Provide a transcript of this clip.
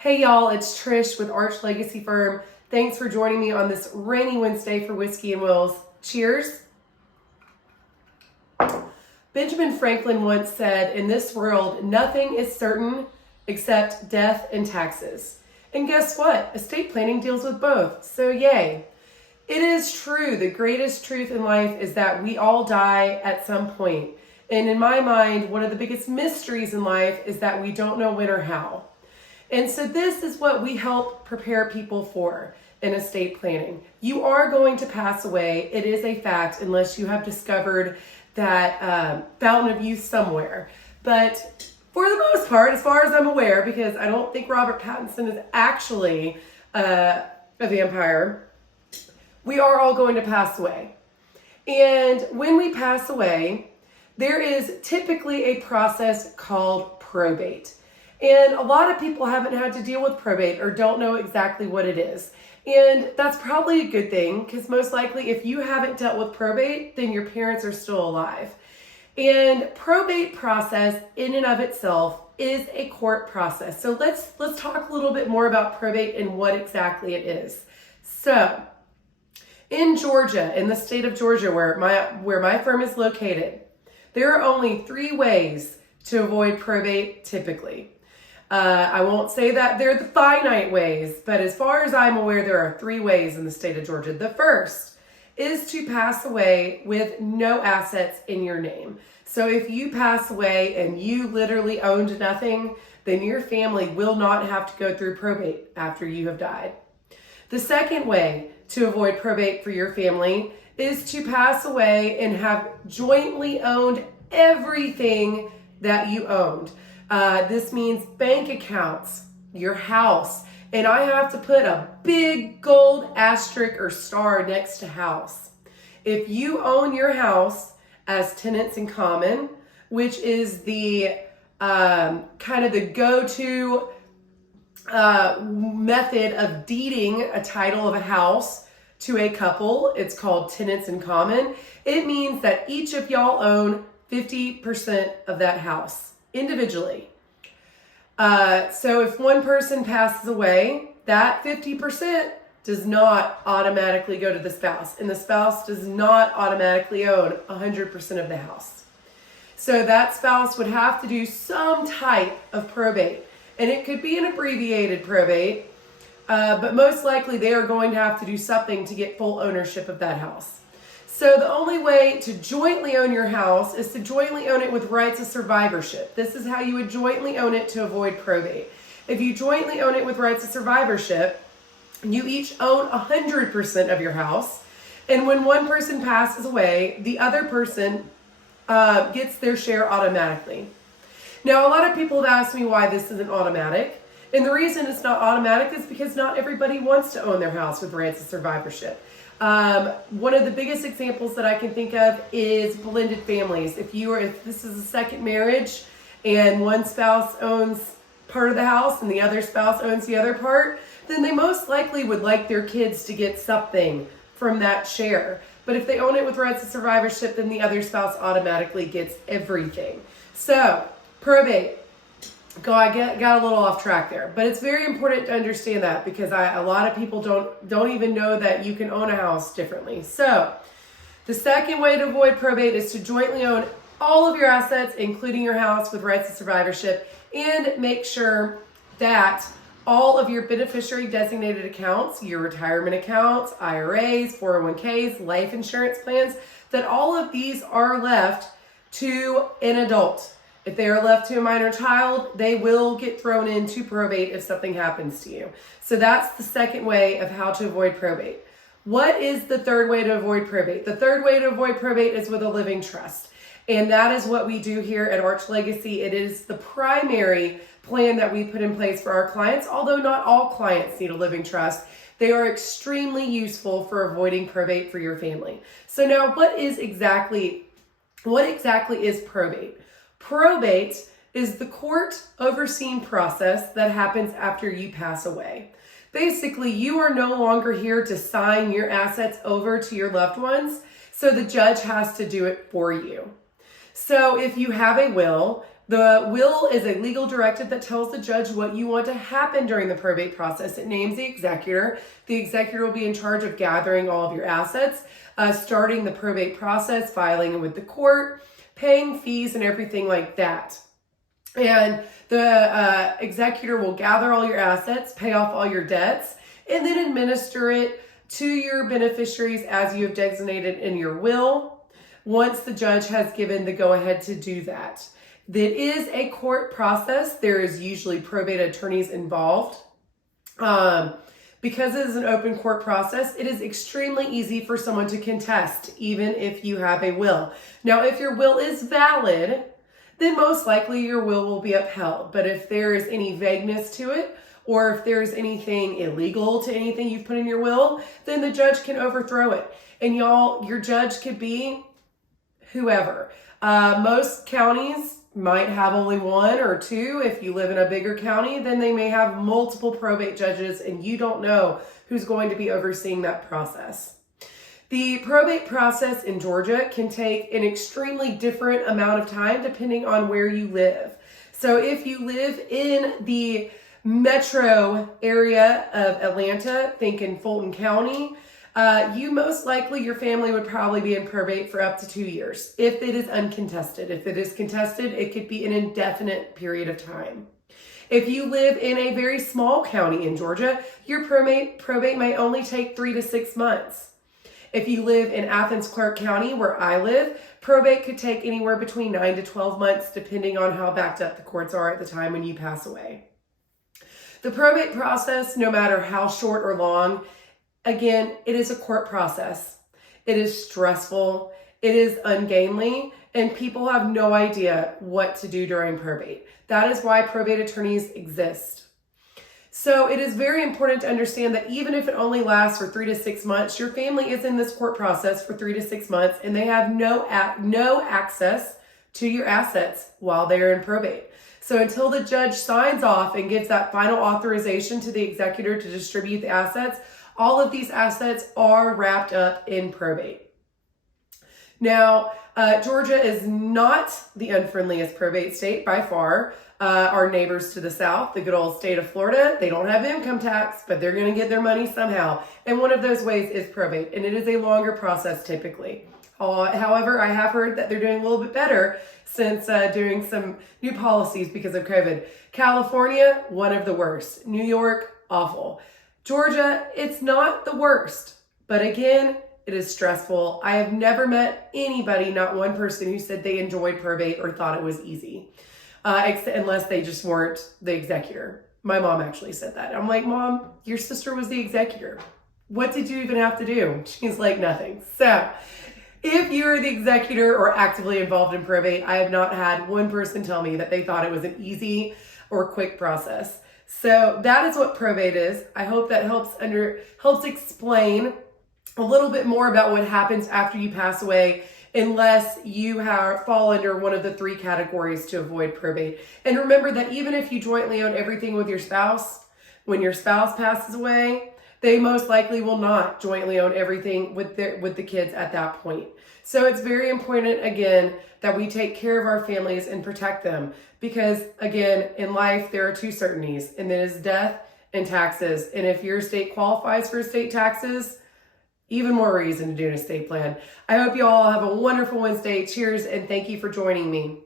Hey y'all, it's Trish with Arch Legacy Firm. Thanks for joining me on this rainy Wednesday for Whiskey and Wills. Cheers. Benjamin Franklin once said, in this world, nothing is certain except death and taxes. And guess what? Estate planning deals with both, so yay. It is true, the greatest truth in life is that we all die at some point. And in my mind, one of the biggest mysteries in life is that we don't know when or how. And so this is what we help prepare people for in estate planning. You are going to pass away. It is a fact unless you have discovered that fountain of youth somewhere. But for the most part, as far as I'm aware, because I don't think Robert Pattinson is actually a vampire, we are all going to pass away. And when we pass away, there is typically a process called probate. And a lot of people haven't had to deal with probate or don't know exactly what it is. And that's probably a good thing because most likely if you haven't dealt with probate, then your parents are still alive. And probate process in and of itself is a court process. So let's talk a little bit more about probate and what exactly it is. So in Georgia, in the state of Georgia where my firm is located, there are only 3 ways to avoid probate typically. I won't say that they're the finite ways, but as far as I'm aware, there are 3 ways in the state of Georgia. The first is to pass away with no assets in your name. So if you pass away and you literally owned nothing, then your family will not have to go through probate after you have died. The second way to avoid probate for your family is to pass away and have jointly owned everything that you owned. This means bank accounts, your house, and I have to put a big gold asterisk or star next to house. If you own your house as tenants in common, which is the kind of the go-to method of deeding a title of a house to a couple, it's called tenants in common. It means that each of y'all own 50% of that house individually. So if one person passes away, that 50% does not automatically go to the spouse, and the spouse does not automatically own 100% of the house. So that spouse would have to do some type of probate, and it could be an abbreviated probate, but most likely they are going to have to do something to get full ownership of that house. So the only way to jointly own your house is to jointly own it with rights of survivorship. This is how you would jointly own it to avoid probate. If you jointly own it with rights of survivorship, you each own 100% of your house. And when one person passes away, the other person gets their share automatically. Now, a lot of people have asked me why this isn't automatic. And the reason it's not automatic is because not everybody wants to own their house with rights of survivorship. One of the biggest examples that I can think of is blended families. If this is a second marriage and one spouse owns part of the house and the other spouse owns the other part, then they most likely would like their kids to get something from that share. But if they own it with rights of survivorship, then the other spouse automatically gets everything. So, probate. I got a little off track there, but it's very important to understand that because a lot of people don't even know that you can own a house differently. So the second way to avoid probate is to jointly own all of your assets, including your house, with rights of survivorship, and make sure that all of your beneficiary designated accounts, your retirement accounts, IRAs, 401ks, life insurance plans, that all of these are left to an adult. If they are left to a minor child, they will get thrown into probate if something happens to you. So that's the second way of how to avoid probate. What is the third way to avoid probate? The third way to avoid probate is with a living trust. And that is what we do here at Arch Legacy. It is the primary plan that we put in place for our clients, although not all clients need a living trust. They are extremely useful for avoiding probate for your family. So now what exactly is probate? Probate is the court overseen process that happens after you pass away. Basically, you are no longer here to sign your assets over to your loved ones, so the judge has to do it for you. So if you have a will, The will is a legal directive that tells the judge what you want to happen during the probate process. It names the executor. The executor will be in charge of gathering all of your assets, starting the probate process, filing it with the court, paying fees and everything like that. And the executor will gather all your assets, pay off all your debts, and then administer it to your beneficiaries as you have designated in your will, once the judge has given the go-ahead to do that. That is a court process. There is usually probate attorneys involved. Because it is an open court process, it is extremely easy for someone to contest, even if you have a will. Now, if your will is valid, then most likely your will be upheld. But if there is any vagueness to it, or if there's anything illegal to anything you've put in your will, then the judge can overthrow it. And your judge could be whoever. Most counties might have only one or two. If you live in a bigger county, then they may have multiple probate judges, and you don't know who's going to be overseeing that process. The probate process in Georgia can take an extremely different amount of time depending on where you live. So if you live in the metro area of Atlanta, think in Fulton County, you most likely, your family would probably be in probate for up to 2 years if it is uncontested. If it is contested, it could be an indefinite period of time. If you live in a very small county in Georgia, your probate may only take 3 to 6 months. If you live in Athens-Clarke County, where I live, probate could take anywhere between 9 to 12 months, depending on how backed up the courts are at the time when you pass away. The probate process, no matter how short or long, again, it is a court process. It is stressful, it is ungainly, and people have no idea what to do during probate. That is why probate attorneys exist. So it is very important to understand that even if it only lasts for 3 to 6 months, your family is in this court process for 3 to 6 months, and they have no access to your assets while they're in probate. So until the judge signs off and gives that final authorization to the executor to distribute the assets, all of these assets are wrapped up in probate. Now, Georgia is not the unfriendliest probate state by far. Our neighbors to the south, the good old state of Florida, they don't have income tax, but they're going to get their money somehow. And one of those ways is probate, and it is a longer process typically. However, I have heard that they're doing a little bit better since doing some new policies because of COVID. California, one of the worst. New York, awful. Georgia, it's not the worst, but again, it is stressful. I have never met anybody, not one person, who said they enjoyed probate or thought it was easy, unless they just weren't the executor. My mom actually said that. I'm like, Mom, your sister was the executor. What did you even have to do? She's like, nothing. So if you're the executor or actively involved in probate, I have not had one person tell me that they thought it was an easy or quick process. So that is what probate is. I hope that helps explain a little bit more about what happens after you pass away, unless you fall under one of the 3 categories to avoid probate. And remember that even if you jointly own everything with your spouse, when your spouse passes away, they most likely will not jointly own everything with the kids at that point. So it's very important, again, that we take care of our families and protect them. Because, again, in life, there are 2 certainties, and that is death and taxes. And if your state qualifies for estate taxes, even more reason to do an estate plan. I hope you all have a wonderful Wednesday. Cheers, and thank you for joining me.